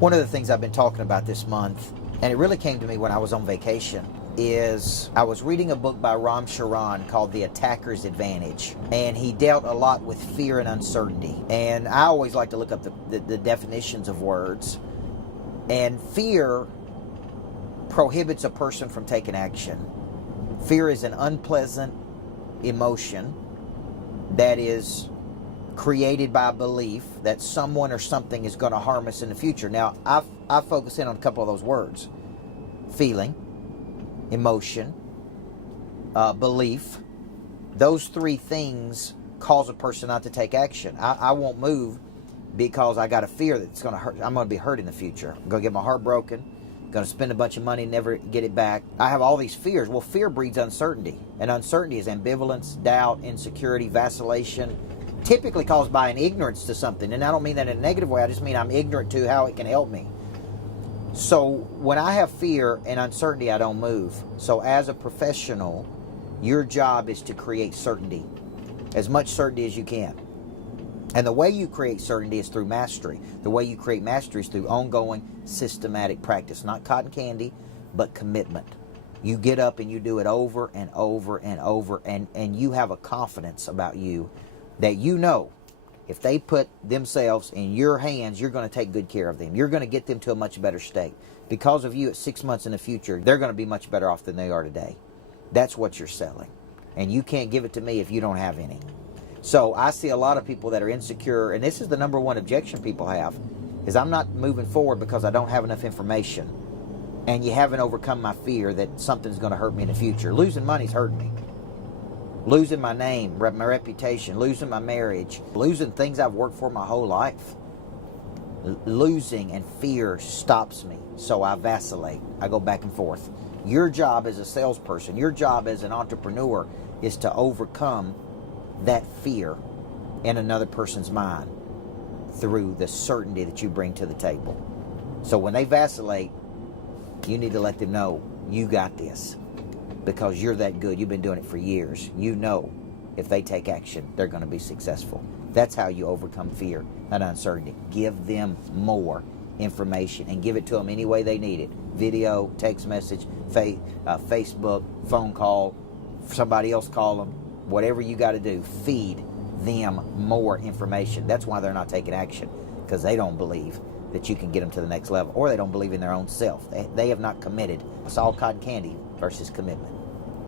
One of the things I've been talking about this month, and it really came to me when I was on vacation, is I was reading a book by Ram Charan called The Attacker's Advantage, and he dealt a lot with fear and uncertainty. And I always like to look up the definitions of words. And fear prohibits a person from taking action. Fear is an unpleasant emotion that is created by a belief that someone or something is going to harm us in the future. Now, I focus in on a couple of those words. Feeling, emotion, belief. Those three things cause a person not to take action. I won't move because I got a fear that it's going to hurt. I'm going to be hurt in the future. I'm going to get my heart broken. I'm going to spend a bunch of money and never get it back. I have all these fears. Well, fear breeds uncertainty. And uncertainty is ambivalence, doubt, insecurity, vacillation, typically caused by an ignorance to something. And I don't mean that in a negative way. I just mean I'm ignorant to how it can help me. So when I have fear and uncertainty, I don't move. So as a professional, your job is to create certainty, as much certainty as you can. And the way you create certainty is through mastery. The way you create mastery is through ongoing, systematic practice. Not cotton candy, but commitment. You get up and you do it over and over and over, and you have a confidence about you that you know if they put themselves in your hands, you're going to take good care of them. You're going to get them to a much better state. Because of you at 6 months in the future, they're going to be much better off than they are today. That's what you're selling. And you can't give it to me if you don't have any. So I see a lot of people that are insecure, and this is the number one objection people have, is I'm not moving forward because I don't have enough information. And you haven't overcome my fear that something's going to hurt me in the future. Losing money's hurting me. Losing my name, my reputation, losing my marriage, losing things I've worked for my whole life. Losing and fear stops me, so I vacillate. I go back and forth. Your job as a salesperson, your job as an entrepreneur is to overcome that fear in another person's mind through the certainty that you bring to the table. So when they vacillate, you need to let them know you got this. Because you're that good. You've been doing it for years. You know if they take action, they're going to be successful. That's how you overcome fear and uncertainty. Give them more information and give it to them any way they need it. Video, text message, Facebook, phone call, somebody else call them. Whatever you got to do, feed them more information. That's why they're not taking action, because they don't believe that you can get them to the next level, or they don't believe in their own self. They have not committed. It's all cotton candy versus commitment.